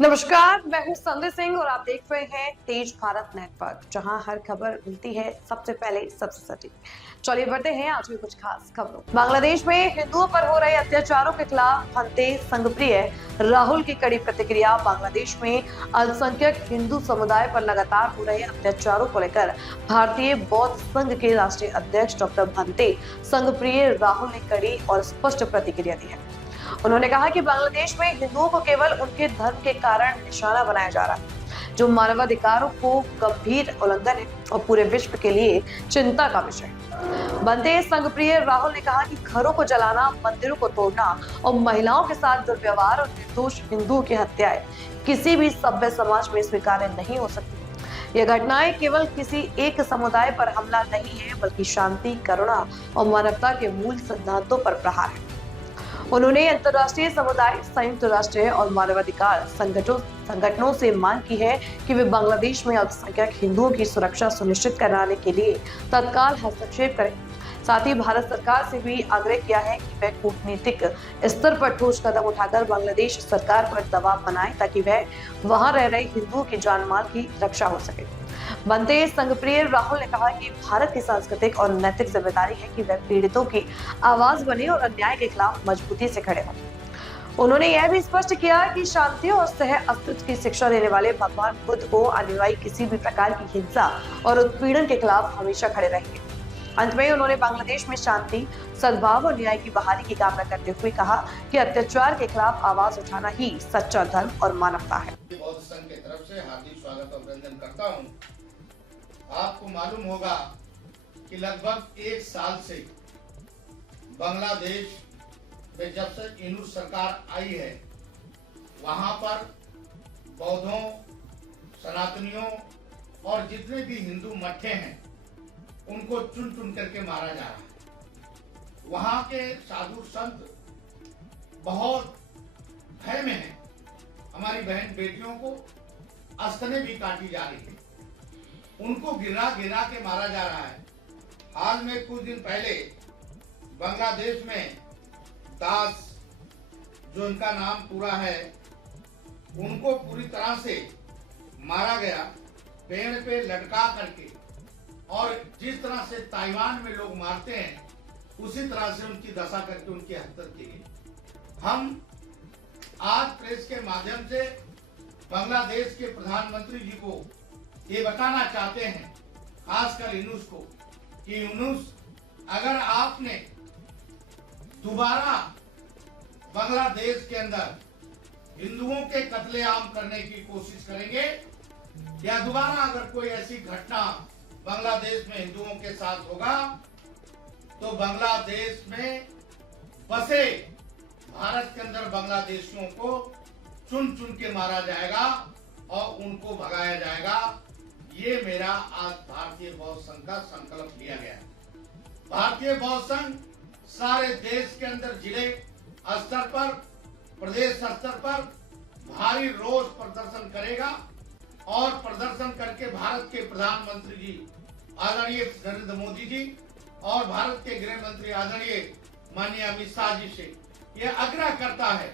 नमस्कार, मैं हूं संजय सिंह और आप देख रहे हैं तेज भारत नेटवर्क, जहां हर खबर मिलती है सबसे पहले सबसे सटीक। चलिए बढ़ते हैं आज की कुछ खास खबरों। बांग्लादेश में हिंदुओं पर हो रहे अत्याचारों के खिलाफ भंते संघप्रिय राहुल की कड़ी प्रतिक्रिया। बांग्लादेश में अल्पसंख्यक हिंदू समुदाय पर लगातार हो रहे अत्याचारों को लेकर भारतीय बौद्ध संघ के राष्ट्रीय अध्यक्ष डॉक्टर भंते संघप्रिय राहुल ने कड़ी और स्पष्ट प्रतिक्रिया दी है। उन्होंने कहा कि बांग्लादेश में हिंदुओं को केवल उनके धर्म के कारण निशाना बनाया जा रहा है, जो मानवाधिकारों को गंभीर उल्लंघन है और पूरे विश्व के लिए चिंता का विषय है। भंते संघप्रिय राहुल ने कहा कि घरों को जलाना, मंदिरों को तोड़ना और महिलाओं के साथ दुर्व्यवहार और निर्दोष हिंदुओं की हत्याएं किसी भी सभ्य समाज में स्वीकार्य नहीं हो सकती। यह घटनाएं केवल किसी एक समुदाय पर हमला नहीं है, बल्कि शांति, करुणा और मानवता के मूल सिद्धांतों पर प्रहार है। उन्होंने अंतर्राष्ट्रीय समुदाय, संयुक्त राष्ट्र और मानवाधिकार संगठनों से मांग की है कि वे बांग्लादेश में अल्पसंख्यक हिंदुओं की सुरक्षा सुनिश्चित कराने के लिए तत्काल हस्तक्षेप करें। साथ ही भारत सरकार से भी आग्रह किया है कि वह कूटनीतिक स्तर पर ठोस कदम उठाकर बांग्लादेश सरकार पर दबाव बनाए, ताकि वह वहां रह रहे हिंदुओं की जान माल की रक्षा हो सके। भंते संघप्रिय राहुल ने कहा कि भारत की सांस्कृतिक और नैतिक जिम्मेदारी है कि वह पीड़ितों की आवाज बने और अन्याय के खिलाफ मजबूती से खड़े हों। उन्होंने यह भी स्पष्ट किया कि शांति और सह अस्तित्व की शिक्षा देने वाले भगवान बुद्ध को अनुयायी किसी भी प्रकार की हिंसा और उत्पीड़न के खिलाफ हमेशा खड़े रहेंगे। अंत में उन्होंने बांग्लादेश में शांति, सद्भाव और न्याय की बहाली की कामना करते हुए कहा कि अत्याचार के खिलाफ आवाज उठाना ही सच्चा धर्म और मानवता है। बौद्ध संघ की तरफ से हार्दिक स्वागत और अभिनंदन करता हूं। आपको मालूम होगा कि लगभग एक साल से बांग्लादेश में जब से इनू सरकार आई है, वहां पर बौद्धों, सनातनियों और जितने भी हिंदू मठे हैं, उनको चुन चुन करके मारा जा रहा है। वहां के साधु संत बहुत भय में हैं। हमारी बहन बेटियों को अस्तने भी काटी जा रही है, उनको गिरा गिरा के मारा जा रहा है। हाल में कुछ दिन पहले बांग्लादेश में दास, जो इनका नाम पूरा है, उनको पूरी तरह से मारा गया, पेड़ पे लटका करके। और जिस तरह से ताइवान में लोग मारते हैं, उसी तरह से उनकी दशा करके उनकी हत्या की गई। हम आज प्रेस के माध्यम से बांग्लादेश के प्रधानमंत्री जी को ये बताना चाहते हैं, खासकर यूनुस को, कि यूनुस, अगर आपने दोबारा बांग्लादेश के अंदर हिंदुओं के कत्लेआम करने की कोशिश करेंगे, या दोबारा अगर कोई ऐसी घटना बांग्लादेश में हिंदुओं के साथ होगा, तो बांग्लादेश में बसे भारत के अंदर बांग्लादेशियों को चुन चुन के मारा जाएगा और उनको भगाया जाएगा। ये मेरा आज भारतीय बौद्ध संघ का संकल्प लिया गया है। भारतीय बौद्ध संघ सारे देश के अंदर जिले स्तर पर, प्रदेश स्तर पर भारी रोष प्रदर्शन करेगा और प्रदर्शन करके भारत के प्रधानमंत्री जी आदरणीय नरेंद्र मोदी जी और भारत के गृह मंत्री आदरणीय माननीय अमित शाह जी से यह आग्रह करता है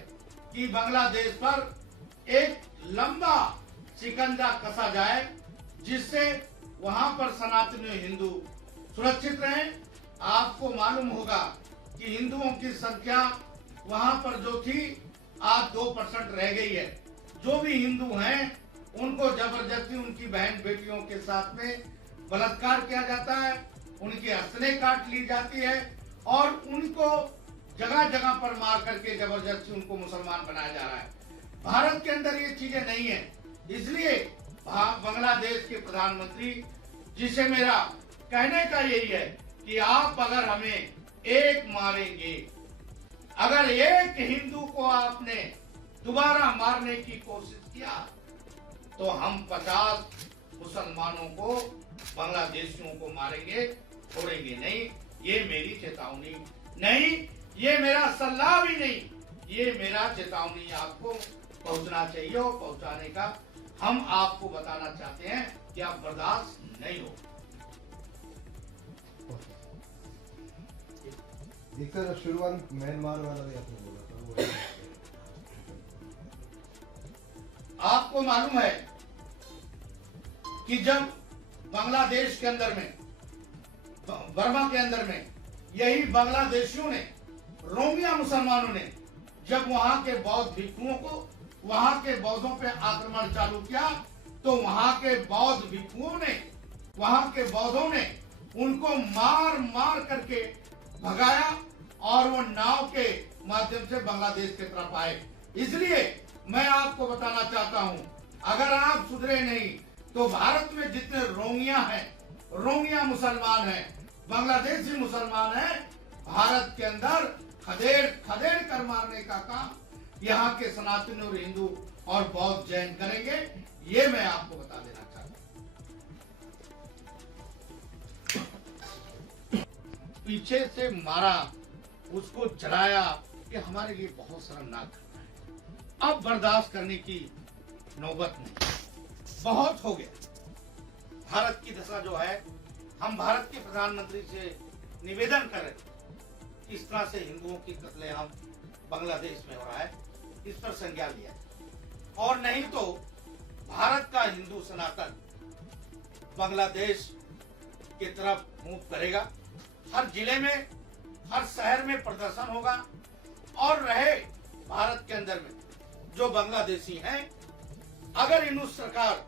कि बांग्लादेश पर एक लंबा शिकंजा कसा जाए, जिससे वहां पर सनातनी हिंदू सुरक्षित रहें। आपको मालूम होगा कि हिंदुओं की संख्या वहां पर जो थी, आज 2% रह गई है। जो भी हिंदू हैं, उनको जबरदस्ती उनकी बहन बेटियों के साथ में बलात्कार किया जाता है, उनकी हस्तनें काट ली जाती है और उनको जगह जगह पर मार करके जबरदस्ती उनको मुसलमान बनाया जा रहा है। भारत के अंदर ये चीजें नहीं है। इसलिए बांग्लादेश के प्रधानमंत्री जी से मेरा कहने का यही है कि आप अगर हमें एक मारेंगे, अगर एक हिंदू को आपने दोबारा मारने की कोशिश किया, तो हम 50 मुसलमानों को, बांग्लादेशियों को मारेंगे, छोड़ेंगे नहीं। ये मेरी चेतावनी नहीं, ये मेरा सलाह भी नहीं, ये मेरा चेतावनी आपको पहुंचना चाहिए और पहुंचाने का हम आपको बताना चाहते हैं कि आप बर्दाश्त नहीं हो। एक सर शुरुआत म्यांमार वाला भी आपने बोला था, वो आपको मालूम है कि जब बांग्लादेश के अंदर में, बर्मा के अंदर में, यही बांग्लादेशियों ने, रोमिया मुसलमानों ने जब वहां के बौद्ध भिक्षुओं को, वहां के बौद्धों पे आक्रमण चालू किया, तो वहां के बौद्ध भिक्षुओं ने, वहां के बौद्धों ने उनको मार मार करके भगाया और वो नाव के माध्यम से बांग्लादेश की तरफ आए। इसलिए मैं आपको बताना चाहता हूं, अगर आप सुधरे नहीं तो भारत में जितने रोंगिया हैं, रोंगिया मुसलमान हैं, बांग्लादेशी मुसलमान हैं, भारत के अंदर खदेड़ खदेड़ कर मारने का काम यहाँ के सनातनी और हिंदू और बौद्ध जैन करेंगे। ये मैं आपको बता देना चाहता हूँ। पीछे से मारा, उसको जलाया, ये हमारे लिए बहुत शर्मनाक घटना है। अब बर्दाश्त करने की नौबत नहीं, बहुत हो गया। भारत की दशा जो है, हम भारत के प्रधानमंत्री से निवेदन कर रहे हैं, इस तरह से हिंदुओं की कत्लेआम बांग्लादेश में हो रहा है, इस पर संज्ञान लिया और नहीं तो भारत का हिंदू सनातन बांग्लादेश की तरफ मुंह करेगा। हर जिले में, हर शहर में प्रदर्शन होगा और रहे भारत के अंदर में जो बांग्लादेशी हैं, अगर इन सरकार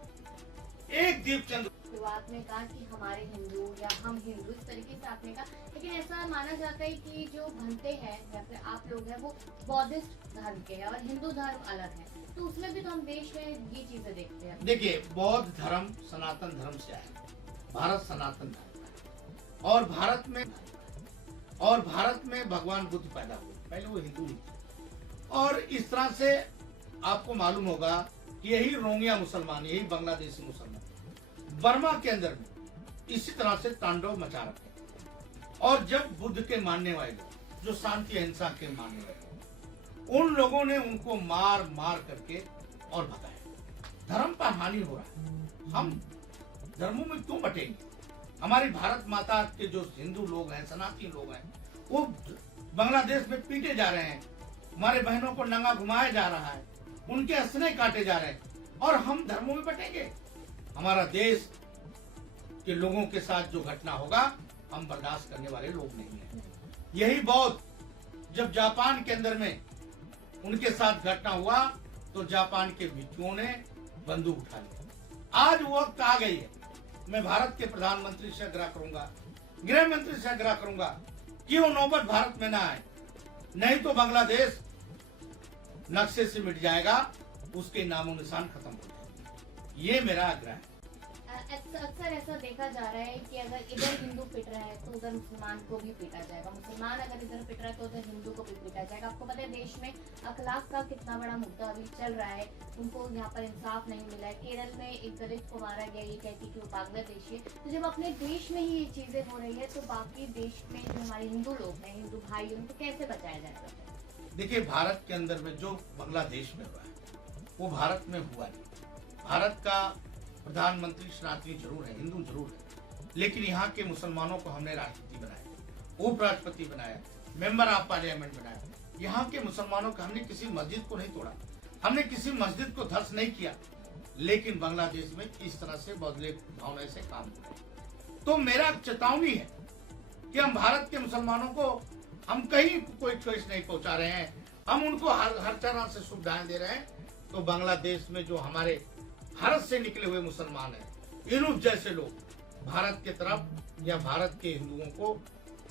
एक दीपचंद शुरुआत में कहा कि हमारे हिंदू या हम हिंदू, इस तरीके से आपने कहा, लेकिन ऐसा माना जाता है कि जो भंते हैं या फिर आप लोग हैं वो बौद्धिस्ट धर्म के हैं और हिंदू धर्म अलग है, तो उसमें भी तो हम देश में ये चीजें देखते हैं। देखिए, बौद्ध धर्म सनातन धर्म से आया, भारत सनातन धर्म है और भारत में भगवान बुद्ध पैदा हुए, पहले वो हिंदू ही थे। और इस तरह से आपको मालूम होगा कि यही रोंगिया मुसलमान, यही बांग्लादेशी मुसलमान बर्मा के अंदर में इसी तरह से तांडव मचा रखे। और जब बुद्ध के मानने वाले लोग, जो शांति अहिंसा के मानने वाले, उन लोगों ने उनको मार मार करके और भगाया। धर्म पर हानि हो रहा है। हम धर्मों में क्यों बटेंगे? हमारी भारत माता के जो हिंदू लोग हैं, सनातनी लोग हैं, वो बांग्लादेश में पीटे जा रहे हैं, हमारे बहनों को नंगा घुमाया जा रहा है, उनके असने काटे जा रहे हैं और हम धर्मों में बटेंगे। हमारा देश के लोगों के साथ जो घटना होगा, हम बर्दाश्त करने वाले लोग नहीं हैं। यही बौद्ध जब जापान के अंदर में उनके साथ घटना हुआ, तो जापान के भिक्षुओं ने बंदूक उठा लिया। आज वो वक्त आ गई है, मैं भारत के प्रधानमंत्री से आग्रह करूंगा, गृह मंत्री से आग्रह करूंगा कि वो नौबत भारत में ना आए, नहीं तो बांग्लादेश नक्शे से मिट जाएगा, उसके नामो निशान खत्म हो जाएंगे। ये मेरा आग्रह है। अक्सर ऐसा देखा जा रहा है कि अगर इधर हिंदू पिट रहा है तो उधर मुसलमान को भी पीटा जाएगा, मुसलमान अगर इधर पिट रहा है तो उधर हिंदू को भी पीटा जाएगा। आपको पता है देश में अखलाक का कितना बड़ा मुद्दा अभी चल रहा है, उनको यहाँ पर इंसाफ नहीं मिला है। केरल में एक दलित को मारा गया, ये कहती कि वो बांग्लादेशी है। तो जब अपने देश में ही ये चीजें हो रही है, तो बाकी देश में जो हमारे हिंदू लोग हैं, हिंदू भाई, उनको कैसे बचाया जाएगा? देखिए, भारत के अंदर में जो बांग्लादेश में हुआ है वो भारत में हुआ नहीं। भारत का प्रधानमंत्री सनातनी जरूर है, हिंदू जरूर है, लेकिन यहाँ के मुसलमानों को हमने राष्ट्रपति बनाया, उपराष्ट्रपति बनाया, मेंबर ऑफ पार्लियामेंट बनाया। यहाँ के मुसलमानों का हमने किसी मस्जिद को नहीं तोड़ा, हमने किसी मस्जिद को ध्वस्त नहीं किया, लेकिन बांग्लादेश में इस तरह से बदले भावना से काम हुआ। तो मेरा चेतावनी है कि हम भारत के मुसलमानों को हम कहीं कोई चॉइस नहीं पहुंचा रहे हैं, हम उनको हर तरह से सुविधाएं दे रहे हैं। तो बांग्लादेश में जो हमारे भारत से निकले हुए मुसलमान हैं, इन जैसे लोग भारत के तरफ या भारत के हिंदुओं को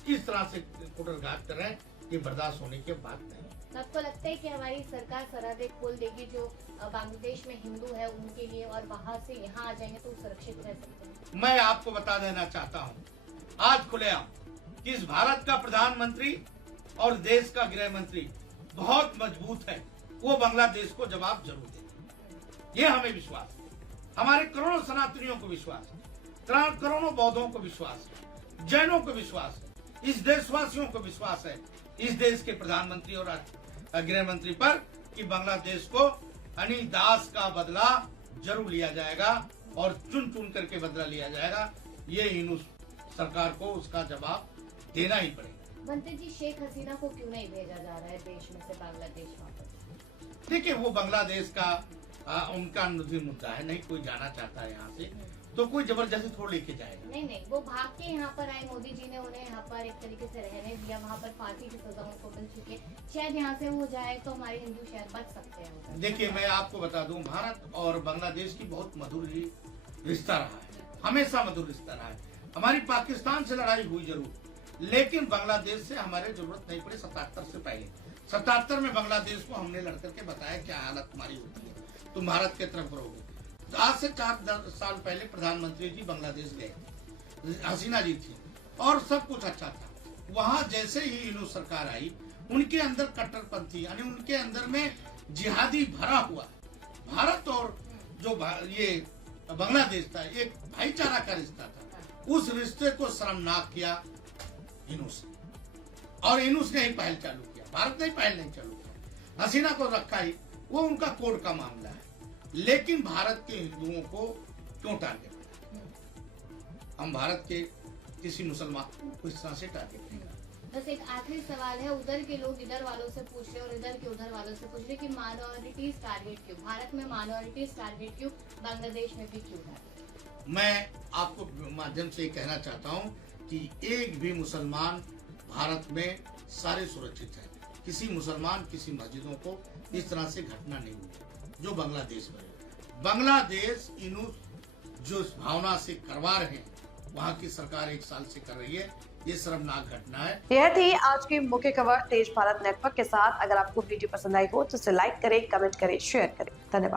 किस तरह से कुटरघात कर रहे हैं, ये बर्दाश्त होने की बात नहीं। आपको लगता है कि हमारी सरकार सरहदें खोल देगी जो बांग्लादेश में हिंदू है उनके लिए, और बाहर से यहाँ आ जाएंगे तो सुरक्षित रह सकते हैं? मैं आपको बता देना चाहता हूँ आज खुलेआम कि इस भारत का प्रधानमंत्री और देश का गृह मंत्री बहुत मजबूत है, वो बांग्लादेश को जवाब जरूर देंगे। ये हमें विश्वास है, हमारे करोड़ों सनातनियों को विश्वास है, करोड़ों बौद्धों को विश्वास है, जैनों को विश्वास है, इस देशवासियों को विश्वास है, इस देश के प्रधानमंत्री और गृह मंत्री पर कि बांग्लादेश को अनिल दास का बदला जरूर लिया जाएगा और चुन चुन करके बदला लिया जाएगा। ये हिंदू सरकार को उसका जवाब देना ही पड़ेगा। बनते जी, शेख हसीना को क्यों नहीं भेजा जा रहा है देश में से बांग्लादेश वापस? देखिए, वो बांग्लादेश का उनका अनुदिन मुद्दा है, नहीं कोई जाना चाहता है यहाँ से तो कोई जबरदस्ती थोड़ा लेके जाएगा। नहीं, वो भाग के यहाँ पर आए, मोदी जी ने उन्हें यहाँ पर एक तरीके से रहने दिया, वहाँ पर फांसी की सजा उनको मिल चुकी है, शायद यहाँ से वो जाए तो हमारे हिंदू शायद बच सकते हैं। देखिए मैं आपको बता दूं, भारत और बांग्लादेश की बहुत मधुर रिश्ता रहा है, हमेशा मधुर रिश्ता रहा है। हमारी पाकिस्तान से लड़ाई हुई जरूर, लेकिन बांग्लादेश से हमारे जरूरत नहीं पड़ी 77 से पहले। 77 में बांग्लादेश को हमने लड़कर के बताया क्या हालत तुम्हारी होती है, तुम भारत के तरफ रहोगे। आज से 4 साल पहले प्रधानमंत्री जी बांग्लादेश गए, हसीना जी थी और सब कुछ अच्छा था। वहां जैसे ही इनू सरकार आई, उनके अंदर कट्टरपंथी यानी उनके अंदर में जिहादी भरा हुआ। भारत और जो ये बांग्लादेश था एक भाईचारा का रिश्ता था, उस रिश्ते को शर्मनाक किया इनूस ने, और इनूस ने ही पहल चालू किया, भारत ने पहल नहीं चालू किया। हसीना को रखा ही, वो उनका कोड का मामला है, लेकिन भारत के हिंदुओं को क्यों टारगेट किया? हम भारत के किसी मुसलमान को इस तरह से टारगेट नहीं करते। बस एक आखिरी सवाल है, उधर के लोग इधर वालों से पूछ रहे और इधर के उधर वालों से पूछ रहे कि माइनॉरिटीज टारगेट क्यों, भारत में माइनॉरिटीज टारगेट क्यों, बांग्लादेश में भी क्यों टारगेट? मैं आपको माध्यम से कहना चाहता हूं कि एक भी मुसलमान भारत में सारे सुरक्षित हैं। किसी मुसलमान किसी मस्जिदों को इस तरह से घटना नहीं हुई जो बांग्लादेश में है। बांग्लादेश इनू जो इस भावना से करवा रहे हैं, वहाँ की सरकार 1 साल से कर रही है, ये शर्मनाक घटना है। यह थी आज की मुख्य खबर तेज भारत नेटवर्क के साथ। अगर आपको वीडियो पसंद आई हो तो इसे लाइक करें, कमेंट करें, शेयर करें। धन्यवाद।